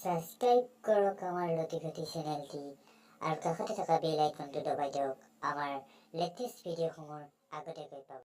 Subscribe কৰক আমাৰ লতিফতি চেনেলটি আৰু কাষতে থকা বেল আইকনটো দবাই দিয়ক আমাৰ লেটেষ্ট ভিডিঅ'সমূহ আগতীয়াকৈ পাব।